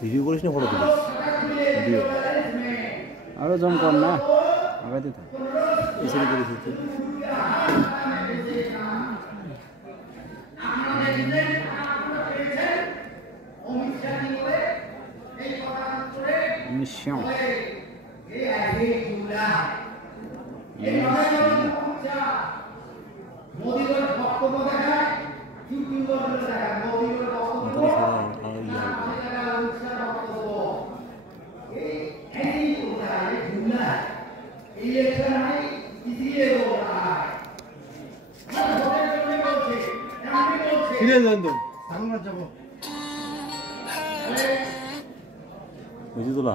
video করিস না photo তুলিস video আরো জম কর না আগাইতে থাক এসে করিস মিশন মোদির বক্তব্য দেখায় ইউটিউবার দেখায় মোদির বক্তব্য বুঝি তোলা